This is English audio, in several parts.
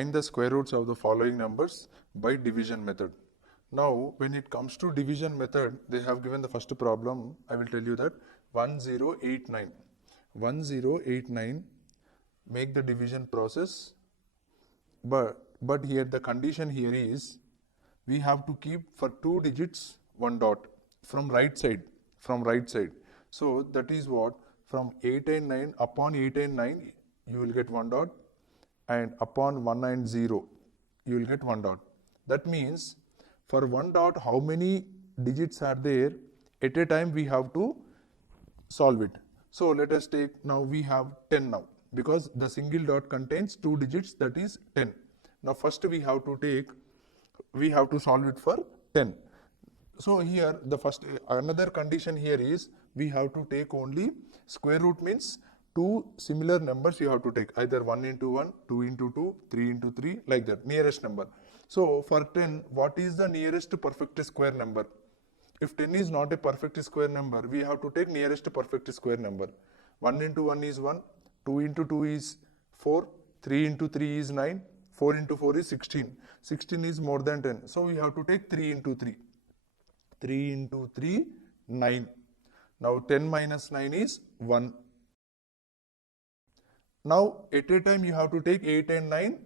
find the square roots of the following numbers by division method. Now, when it comes to division method, they have given the first problem. I will tell you that 1089. 1089, make the division process, but here the condition here is we have to keep for 2 digits 1 dot from right side. So that is what, from 889, upon 889 you will get 1 dot, and upon 190 you will get 1 dot. That means for 1 dot, how many digits are there at a time we have to solve it. So let us take, now we have 10 now, because the single dot contains 2 digits, that is 10. Now first we have to solve it for 10. So here the first, another condition here is we have to take only square root, means 2 similar numbers you have to take, either 1 into 1, 2 into 2, 3 into 3, like that, nearest number. So for 10, what is the nearest perfect square number? If 10 is not a perfect square number, we have to take nearest perfect square number. 1 into 1 is 1, 2 into 2 is 4, 3 into 3 is 9, 4 into 4 is 16. 16 is more than 10. So we have to take 3 into 3. 3 into 3, 9. Now 10 minus 9 is 1. Now at a time you have to take 8 and 9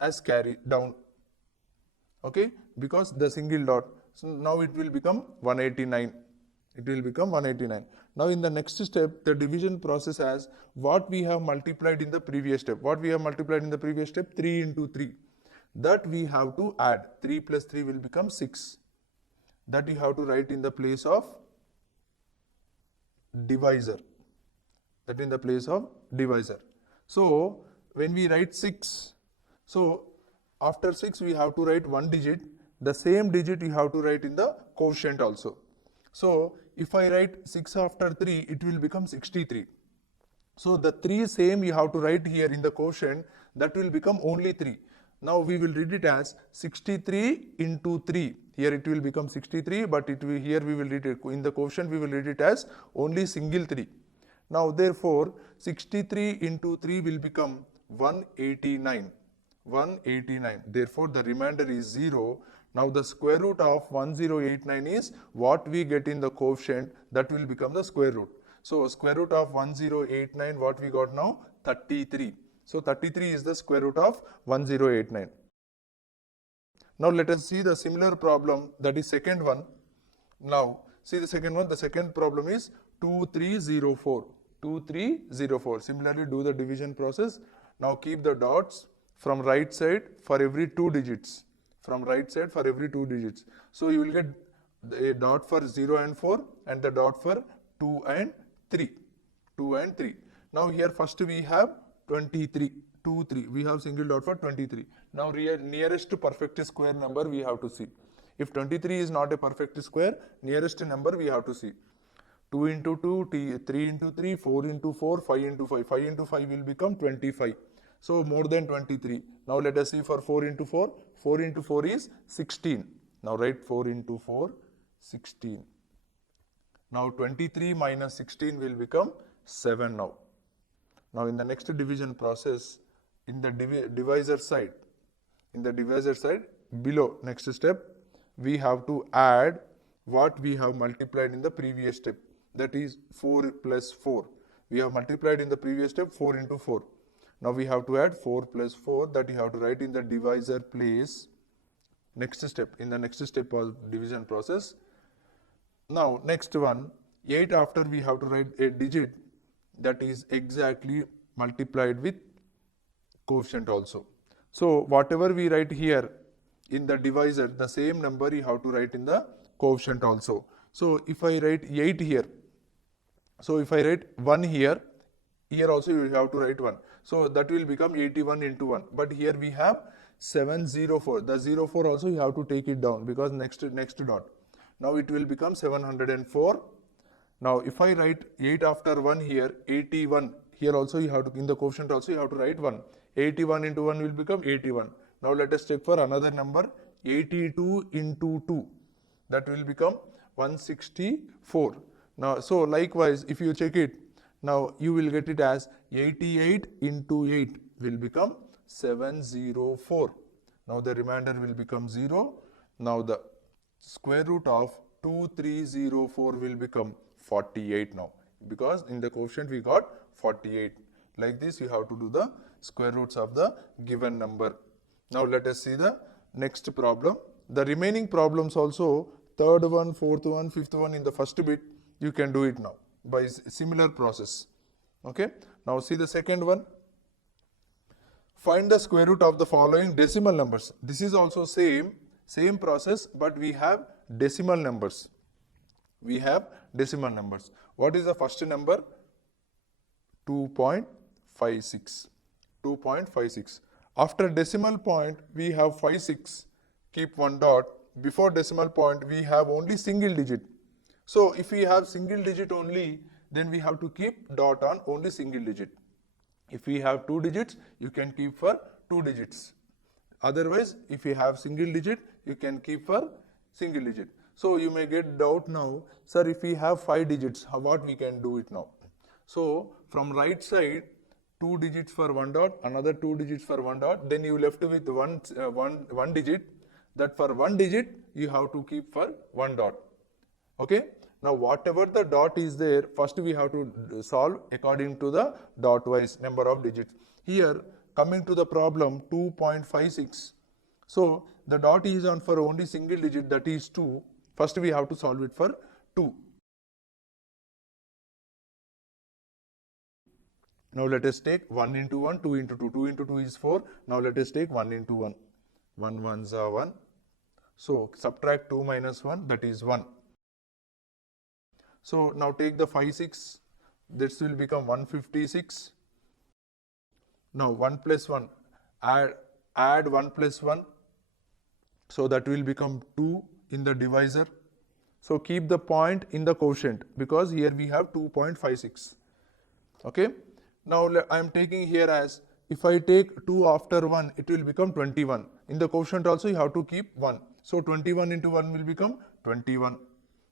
as carry down. Okay, because the single dot. So now it will become 189. It will become 189. Now in the next step, the division process has what we have multiplied in the previous step. What we have multiplied in the previous step? 3 into 3. That we have to add. 3 plus 3 will become 6. That you have to write in the place of divisor. That in the place of divisor. So when we write 6, so after 6 we have to write 1 digit. The same digit you have to write in the quotient also. So if I write 6 after 3, it will become 63. So the 3 same you have to write here in the quotient, that will become only 3. Now we will read it as 63 into 3. Here it will become 63, but here we will read it in the quotient, we will read it as only single 3. Now therefore 63 into 3 will become 189. 189. Therefore the remainder is 0. Now the square root of 1089 is what we get in the quotient, that will become the square root. So square root of 1089, what we got now? 33. So 33 is the square root of 1089. Now let us see the similar problem, that is second one. Now see the second one. The second problem is 2304. 2304. Similarly do the division process. Now keep the dots from right side for every 2 digits. From right side for every 2 digits. So you will get a dot for 0 and 4 and the dot for 2 and 3. 2 and 3. Now here first we have 23. 2, 3. We have single dot for 23. Now nearest to perfect square number we have to see. If 23 is not a perfect square, nearest number we have to see. 2 into 2, 3 into 3, 4 into 4, 5 into 5. 5 into 5 will become 25. So more than 23. Now let us see for 4 into 4. 4 into 4 is 16. Now write 4 into 4, 16. Now 23 minus 16 will become 7 now. Now in the next division process, in the divisor side, below, next step, we have to add what we have multiplied in the previous step. That is 4 plus 4. We have multiplied in the previous step 4 into 4. Now we have to add 4 plus 4, that you have to write in the divisor place. Next step, in the next step of division process. Now next one, 8 after we have to write a digit that is exactly multiplied with quotient also. So whatever we write here in the divisor, the same number you have to write in the quotient also. So if I write 8 here, so if I write 1 here, here also you have to write 1. So that will become 81 into 1. But here we have 704. The 04 also you have to take it down, because next dot. Now it will become 704. Now if I write 8 after 1 here, 81. Here also you have to, in the quotient also you have to write 1. 81 into 1 will become 81. Now let us check for another number, 82 into 2. That will become 164. Now so likewise if you check it, now you will get it as 88 into 8 will become 704. Now the remainder will become 0. Now the square root of 2304 will become 48 now, because in the quotient we got 48. Like this you have to do the square roots of the given number. Now let us see the next problem. The remaining problems also, third one, fourth one, fifth one in the first bit, you can do it now by similar process. Okay. Now see the second one. Find the square root of the following decimal numbers. This is also same process, but we have decimal numbers. We have decimal numbers. What is the first number? 2.56. 2.56. After decimal point, we have 56. Keep one dot. Before decimal point, we have only single digit. So if we have single digit only, then we have to keep dot on only single digit. If we have two digits, you can keep for two digits. Otherwise, if you have single digit, you can keep for single digit. So you may get doubt now, sir, if we have 5 digits, what we can do it now? So from right side, 2 digits for one dot, another 2 digits for one dot, then you left with one digit. That for one digit, you have to keep for one dot. Okay. Now whatever the dot is there, first we have to solve according to the dot wise number of digits. Here coming to the problem 2.56. So the dot is on for only single digit, that is 2. First we have to solve it for 2. Now let us take 1 into 1, 2 into 2. 2 into 2 is 4. Now let us take 1 into 1. 1 ones are 1. So subtract 2 minus 1, that is 1. So now take the 5, 6. This will become 156. Now 1 plus 1. Add 1 plus 1. So that will become 2 in the divisor. So keep the point in the quotient, because here we have 2.56. Okay. Now I am taking here as, if I take 2 after 1, it will become 21. In the quotient also you have to keep 1. So 21 into 1 will become 21.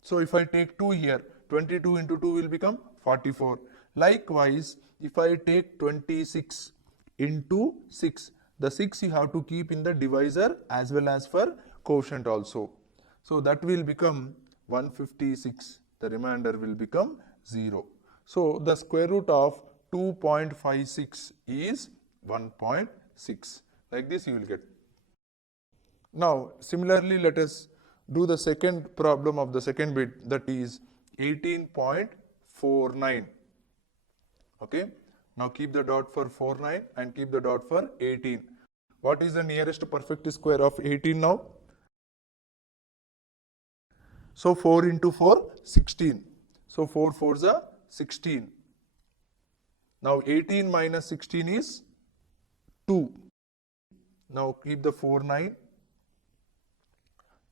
So if I take 2 here, 22 into 2 will become 44. Likewise, if I take 26 into 6, the 6 you have to keep in the divisor as well as for quotient also. So that will become 156. The remainder will become 0. So the square root of 2.56 is 1.6. Like this you will get. Now similarly, let us do the second problem of the second bit, that is 18.49. Okay. Now keep the dot for 49 and keep the dot for 18. What is the nearest perfect square of 18 now? So 4 into 4, 16. So 4 4s are 16. Now 18 minus 16 is 2. Now keep the 4 9.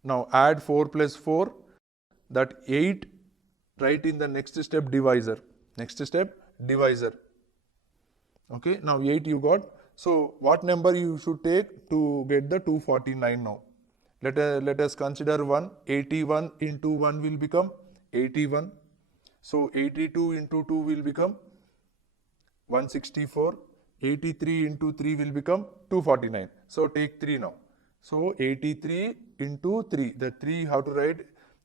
Now add 4 plus 4, that 8. Write in the next step divisor. Next step divisor. Okay. Now 8 you got. So what number you should take to get the 249 now? Let us consider 1. 81 into 1 will become 81. So 82 into 2 will become 164. 83 into 3 will become 249. So take 3 now. So 83 into 3. The 3 you have to write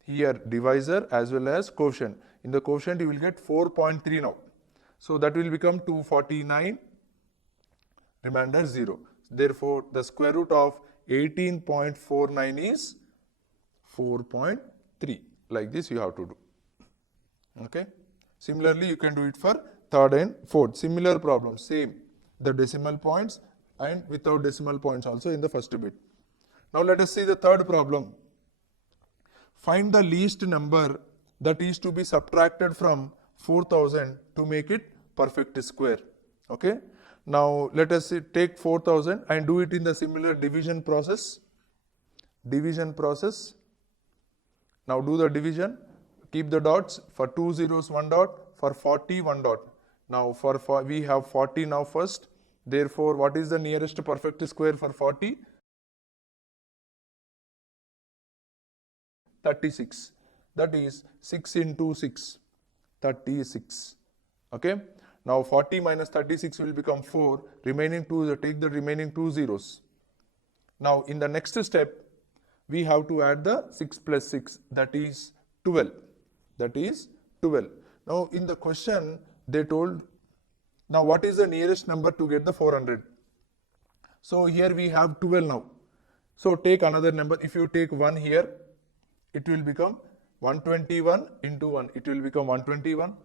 here divisor as well as quotient. In the quotient you will get 4.3 now. So that will become 249. Remainder 0. Therefore, the square root of 18.49 is 4.3. Like this you have to do. Okay. Similarly, you can do it for third and fourth. Similar problem, same. The decimal points and without decimal points also in the first bit. Now let us see the third problem. Find the least number that is to be subtracted from 4000 to make it perfect square. Okay. Now let us take 4000 and do it in the similar division process. Division process. Now do the division. Keep the dots. For 2 zeros 1 dot. For 40 1 dot. Now for we have 40 now first. Therefore, what is the nearest perfect square for 40? 36. That is 6 into 6. 36. Okay. Now 40 minus 36 will become 4. Remaining 2, take the remaining 2 zeros. Now in the next step, we have to add the 6 plus 6, that is 12. That is 12. Now in the question, they told, now what is the nearest number to get the 400? So here we have 12 now. So take another number. If you take 1 here, it will become 121 into 1. It will become 121.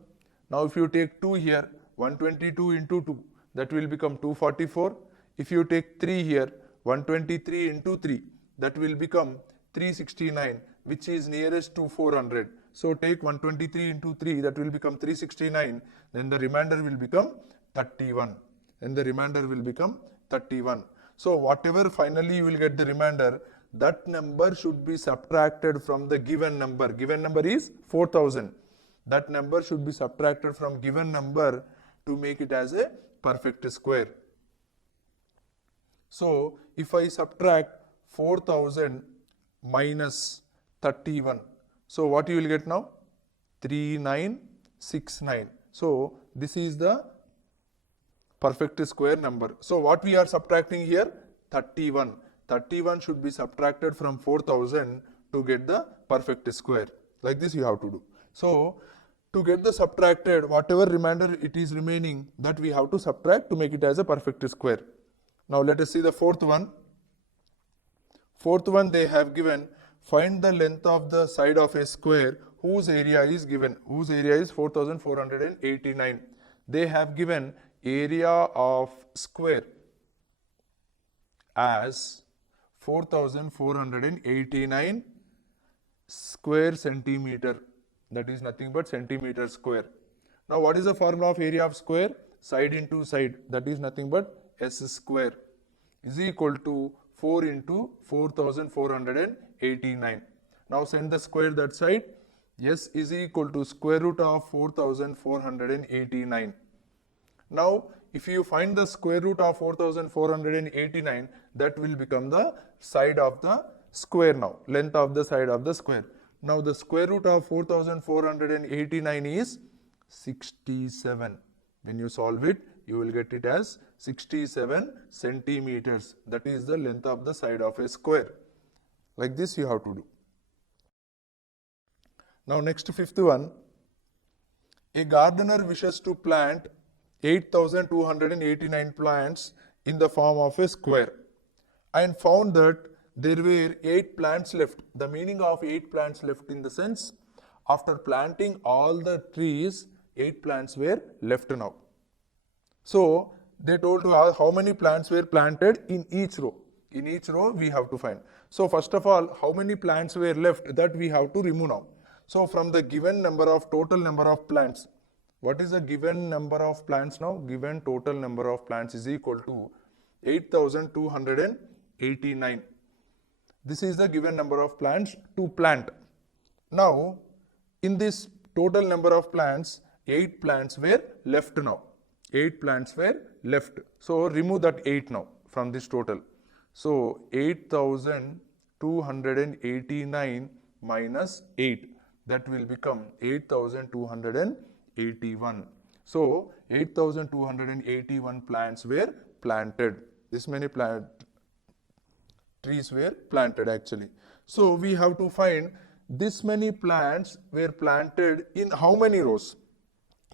Now if you take 2 here, 122 into 2, that will become 244. If you take 3 here, 123 into 3, that will become 369, which is nearest to 400. So take 123 into 3, that will become 369. Then the remainder will become 31. Then the remainder will become 31. So whatever finally you will get the remainder, that number should be subtracted from the given number. Given number is 4000. That number should be subtracted from given number to make it as a perfect square. So if I subtract 4000 minus 31, so what you will get now? 3969. So this is the perfect square number. So what we are subtracting here? 31. 31 should be subtracted from 4000 to get the perfect square. Like this you have to do. So to get the subtracted, whatever remainder it is remaining, that we have to subtract to make it as a perfect square. Now let us see the fourth one. Fourth one, they have given, find the length of the side of a square whose area is given. Whose area is 4489. They have given area of square as 4489 square centimeter. That is nothing but centimeter square. Now what is the formula of area of square? Side into side, that is nothing but s square is equal to 4 into 4489. Now send the square that side. S is equal to square root of 4489. Now if you find the square root of 4489, that will become the side of the square now, length of the side of the square. Now the square root of 4489 is 67. When you solve it, you will get it as 67 centimeters. That is the length of the side of a square. Like this you have to do. Now next, fifth one. A gardener wishes to plant 8289 plants in the form of a square and found that there were 8 plants left. The meaning of 8 plants left in the sense, after planting all the trees, 8 plants were left now. So they told to us how many plants were planted in each row. In each row we have to find. So first of all, how many plants were left, that we have to remove now. So from the given number of total number of plants, what is the given number of plants now? Given total number of plants is equal to 8289. This is the given number of plants to plant. Now in this total number of plants, 8 plants were left now. 8 plants were left. So remove that 8 now from this total. So 8289 minus 8, that will become 8281. So 8281 plants were planted. This many trees were planted actually. So we have to find this many plants were planted in how many rows?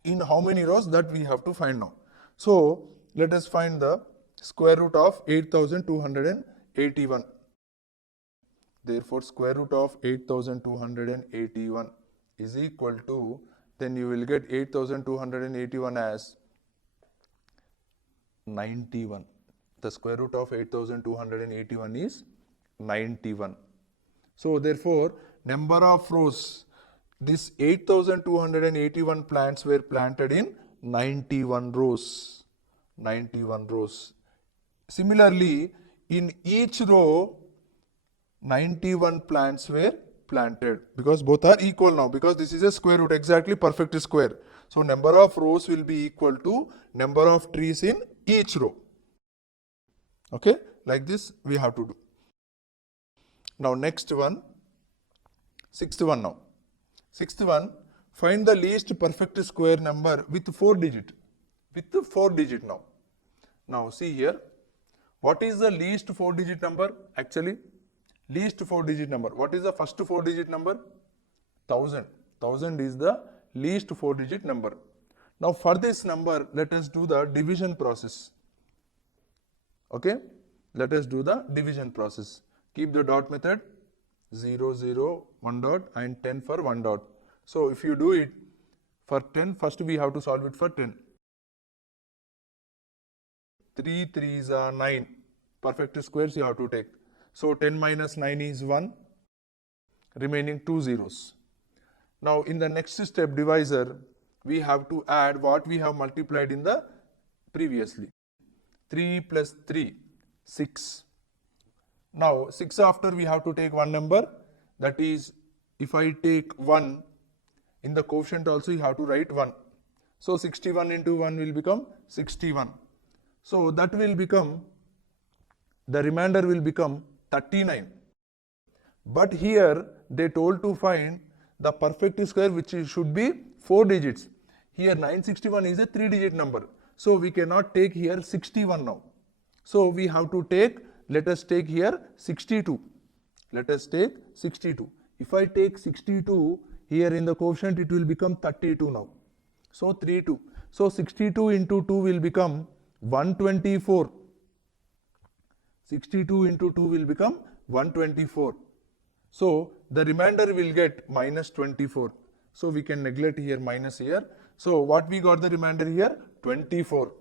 In how many rows, that we have to find now. So let us find the square root of 8281. Therefore square root of 8281 is equal to, then you will get 8281 as 91. The square root of 8281 is 91. So therefore number of rows, this 8281 plants were planted in 91 rows. 91 rows. Similarly, in each row 91 plants were planted, because both are equal now, because this is a square root, exactly perfect square. So number of rows will be equal to number of trees in each row. Okay, like this we have to do. Now next one, sixth one now. Sixth one, find the least perfect square number with 4 digit. with the 4-digit now. Now see here, what is the least 4-digit number actually? Least 4-digit number. What is the first 4-digit number? 1000. 1000 is the least 4-digit number. Now for this number, let us do the division process. Okay, let us do the division process. Keep the dot method, 0, 0, 1 dot and 10 for 1 dot. So if you do it for 10, first we have to solve it for 10. 3 3s are 9. Perfect squares you have to take. So 10 minus 9 is 1, remaining 2 zeros. Now in the next step divisor, we have to add what we have multiplied in the previously. 3 plus 3, 6. Now 6 after we have to take one number, that is, if I take 1, in the quotient also you have to write 1. So 61 into 1 will become 61. So that will become, the remainder will become 39. But here they told to find the perfect square which should be 4 digits. Here 961 is a 3-digit number. So we cannot take here 61 now. So we have to take, let us take here 62. Let us take 62. If I take 62, here in the quotient it will become 32 now. So 32. So 62 into 2 will become 124. 62 into 2 will become 124. So the remainder will get minus 24. So we can neglect here minus here. So what we got the remainder here? 24.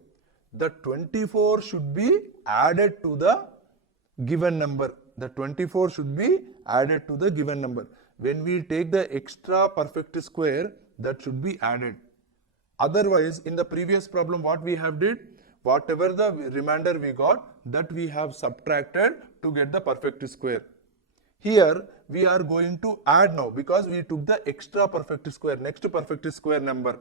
The 24 should be added to the given number. The 24 should be added to the given number. When we take the extra perfect square, that should be added. Otherwise, in the previous problem, what we have did, whatever the remainder we got, that we have subtracted to get the perfect square. Here, we are going to add now because we took the extra perfect square, next perfect square number.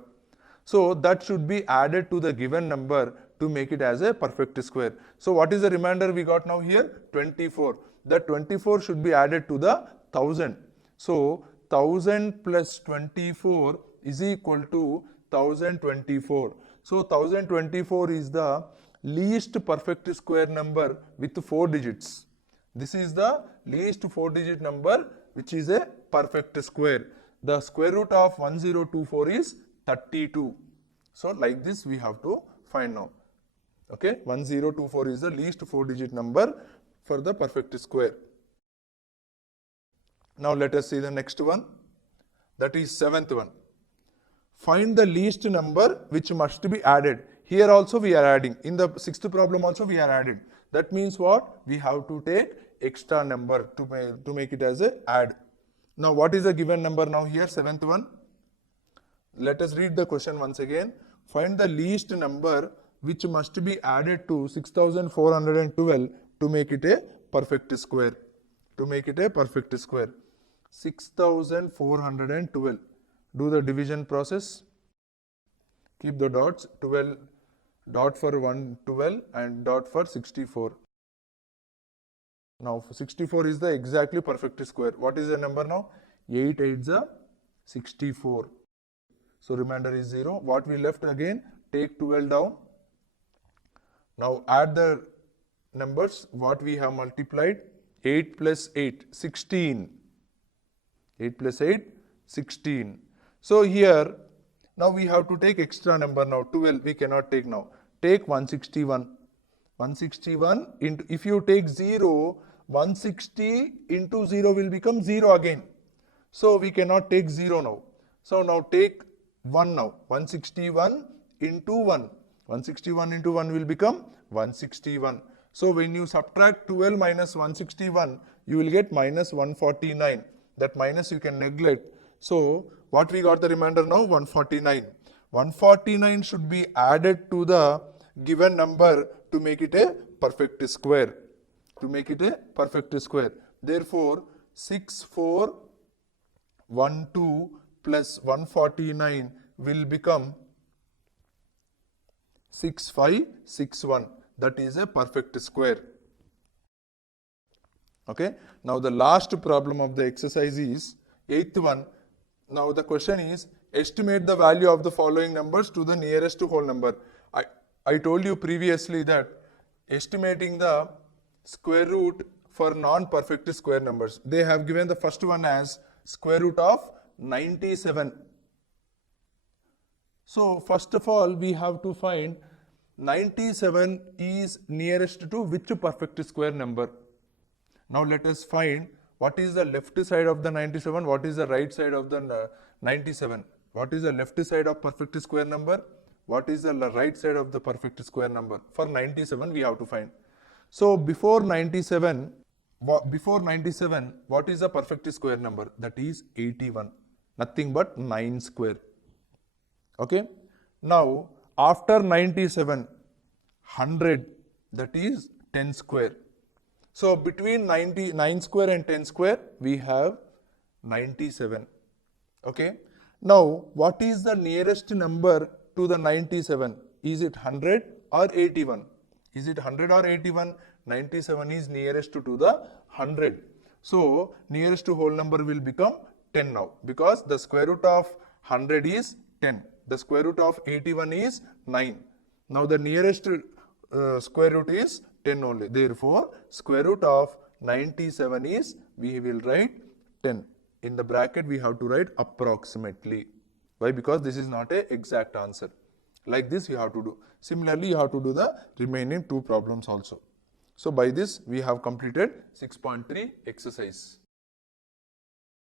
So that should be added to the given number to make it as a perfect square. So what is the remainder we got now here? 24. The 24 should be added to the 1000. So 1000 plus 24 is equal to 1024. So 1024 is the least perfect square number with 4 digits. This is the least 4-digit number which is a perfect square. The square root of 1024 is 32. So like this we have to find now. Okay, 1024 is the least 4-digit number for the perfect square. Now let us see the next one. That is 7th one. Find the least number which must be added. Here also we are adding. In the 6th problem also we are added. That means what? We have to take extra number to make it as a add. Now what is the given number now here? 7th one. Let us read the question once again. Find the least number which must be added to 6412 to make it a perfect square. To make it a perfect square. 6412. Do the division process. Keep the dots. 12 dot for 112 and dot for 64. Now 64 is the exactly perfect square. What is the number now? 8 8s are 64. So remainder is 0. What we left again? Take 12 down. Now add the numbers. What we have multiplied? 8 plus 8, 16. 8 plus 8, 16. So here, now we have to take extra number now. 12 we cannot take now. Take 161. 161 into, if you take 0, 160 into 0 will become 0 again. So we cannot take 0 now. So now take 1 now. 161 into 1. 161 into 1 will become 161. So when you subtract 12 minus 161, you will get minus 149. That minus you can neglect. So what we got the remainder now? 149. 149 should be added to the given number to make it a perfect square. To make it a perfect square. Therefore, 6412 plus 149 will become 6561. That is a perfect square. Okay. Now the last problem of the exercise is 8th one. Now the question is, estimate the value of the following numbers to the nearest whole number. I told you previously that estimating the square root for non-perfect square numbers, they have given the first one as square root of 97. So first of all, we have to find 97 is nearest to which perfect square number. Now let us find what is the left side of the 97, what is the right side of the 97. What is the left side of perfect square number? What is the right side of the perfect square number? For 97 we have to find. So before 97, what is the perfect square number? That is 81. Nothing but 9 square. Okay. Now after 97, 100, that is 10 square. So between 99 square and 10 square, we have 97. Okay. Now, what is the nearest number to the 97? Is it 100 or 81? Is it 100 or 81? 97 is nearest to the 100. So, nearest to whole number will become 10 now, because the square root of 100 is 10. The square root of 81 is 9. Now, the nearest square root is 10 only. Therefore, square root of 97 is, we will write 10. In the bracket, we have to write approximately. Why? Because this is not an exact answer. Like this you have to do. Similarly, you have to do the remaining two problems also. So, by this, we have completed 6.3 exercise.